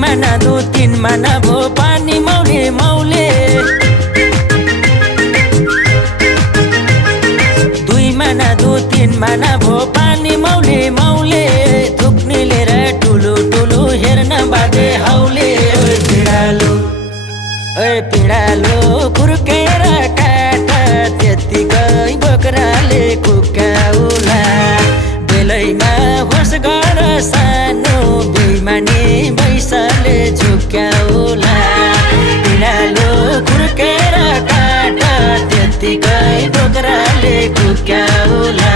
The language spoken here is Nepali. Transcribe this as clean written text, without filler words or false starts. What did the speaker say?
माना दो तीन माना भो पानी मौले मौले दुई माना दो तीन माना भो पानी मौले मौले थुक्नी लिएर ठुलो ठुलो हेर्न बाजे हौले पिँडालु कुर्केर काट त्यतिकै बोक्राले कुकाउला बेलैमा होस गर सानो बेइमानी बैसाले झुक्याउला पिँडालु कुर्केर काट त्यतिकै बोक्राले कुकाउला